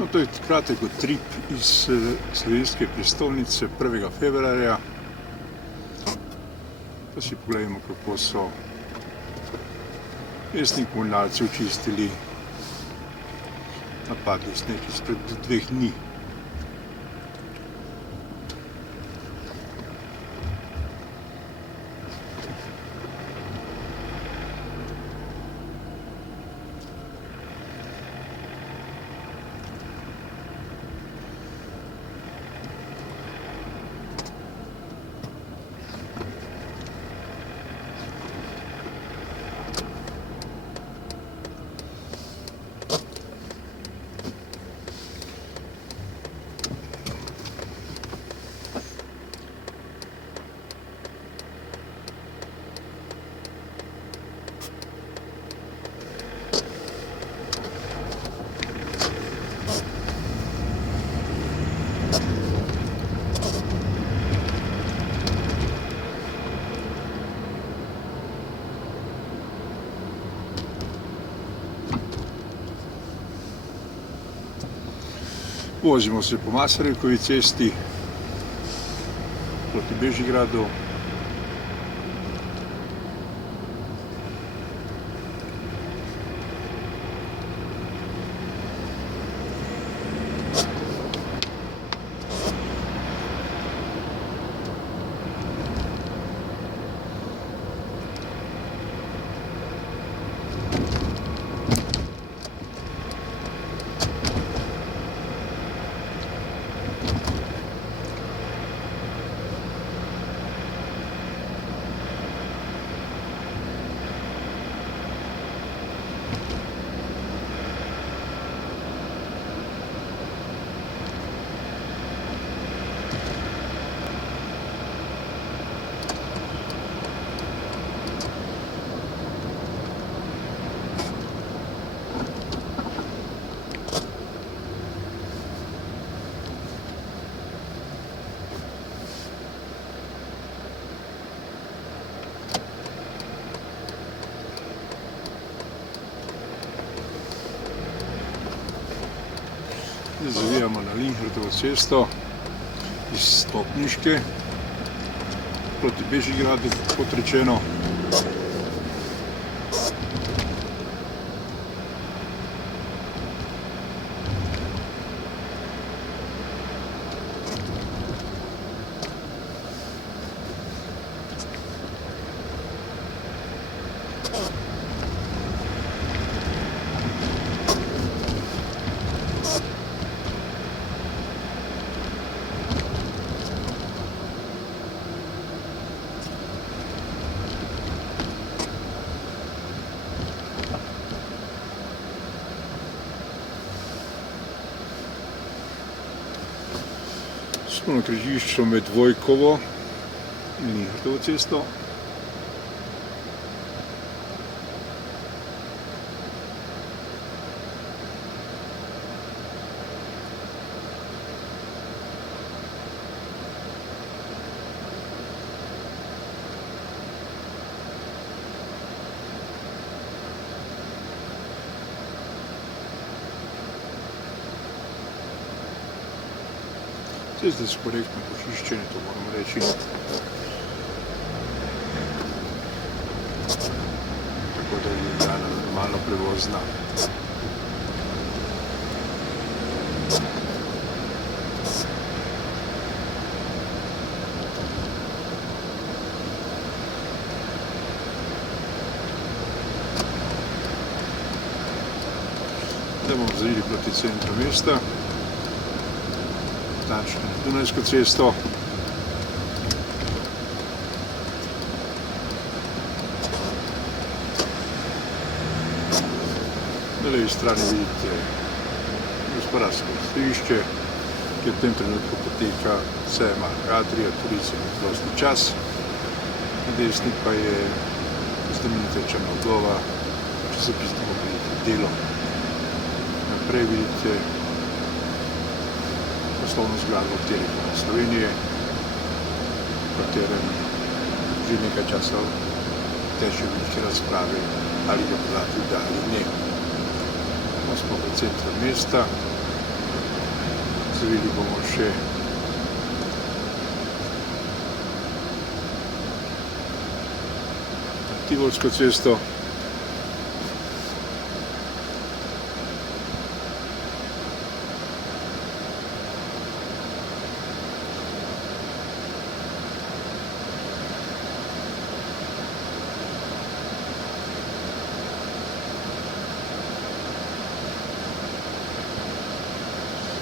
No, to je kratek trip iz slovenske prestolnice 1. februarja. Pa si pogledamo, kako so mestni komunalci očistili napadli sneg izpred 2 dni. Vozimo se po Masarjekovi cesti proti Bežigradu. Zavijamo na Linhartovo cesto iz Stopniške proti Bežigradu, kot rečeno. Smo na križišču med Vojkovo in Linhartovo cesto. Ceste so korektno počiščene, to moram reči. Tako da je Ljubljana normalno prevozna. Zdaj bomo zavili proti centru mesta. Natančno na Dunajsko cesto. Na levi strani vidite gospodarsko središče, kjer v tem trenutku poteka sejem Adria, turizem in prosti čas. Na desni pa je znamenita Črnoglova, časopisno Delo. Naprej vidite poslovno zgradbo Telekoma Slovenije, v katerem že nekaj časa teče velike razprave, ali ga prodati, da ali ne. Smo v centru mesta, Zavili bomo še Tivolsko cesto.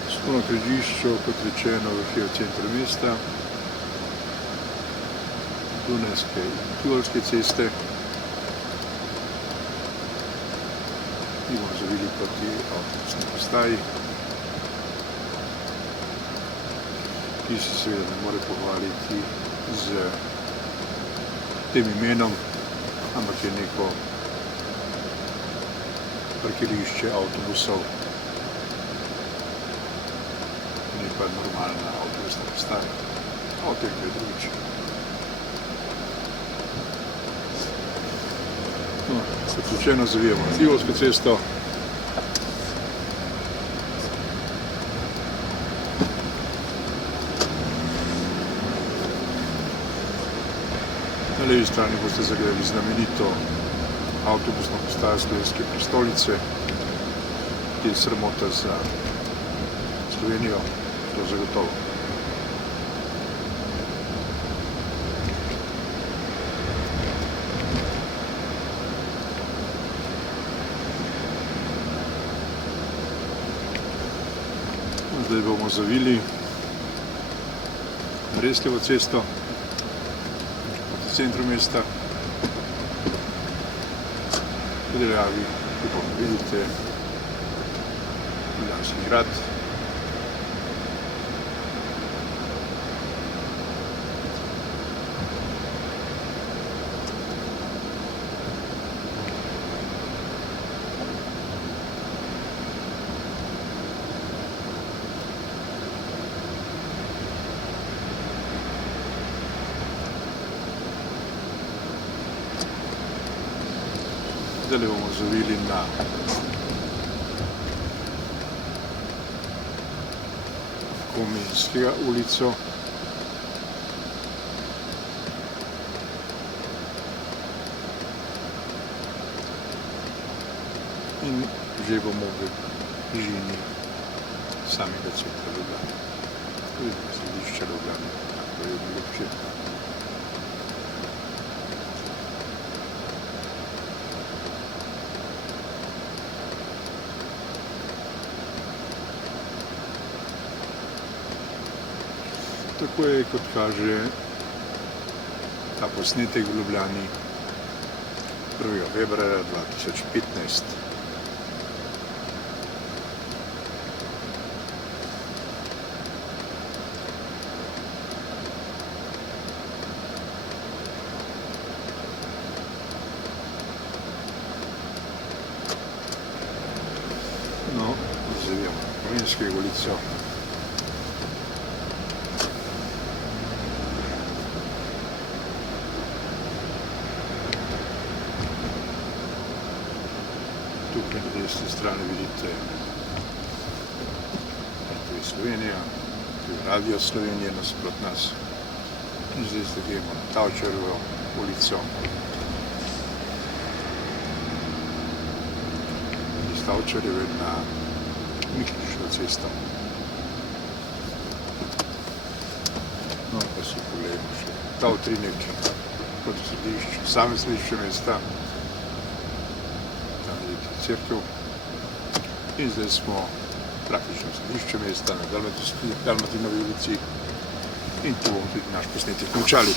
Smo na križišču, kot rečeno, je v centru mesta, Dunajske in Tivolske ceste. Mi bomo zavili proti avtobusni postaji, ki se seveda ne more pohvaliti z tem imenom, ampak je neko parkirišče avtobusov, ne pa normalna avtobusna postaja. O tem je drugič. Kot rečeno, zavijamo na Tivolsko cesto. Na levi strani boste zagledali znamenito avtobusno postajo Slovenske prestolnice, ki je sramota za Slovenijo, to zagotovo. Zdaj bomo zavili na Resljevo cesto proti centru mesta. V daljavi, kot vidite, Ljubljanski grad. Zdaj bomo zavili na Komenskega ulico. In že bomo v bližini samega centra Ljubljane. Vidimo središče Ljubljane, tako je ljubše. Tako je, kot kaže ta posnetek v Ljubljani 1. februarja 2015. No, zavijamo Komenskega ulico. Tukaj na desni strani vidite RTV Slovenija, tu je Radio Slovenija nasproti nas. In zdaj gremo na Tavčarjevo ulico. Iz Tavčarjeve na Mikliševo cesto. No, pa si pogledamo še ta utrinek kot v središču, same središče mesta. Cerkev. In zdaj smo praktično v središču mesta na Dalmatinovi ulici in tu bomo tudi naš posnetek končali.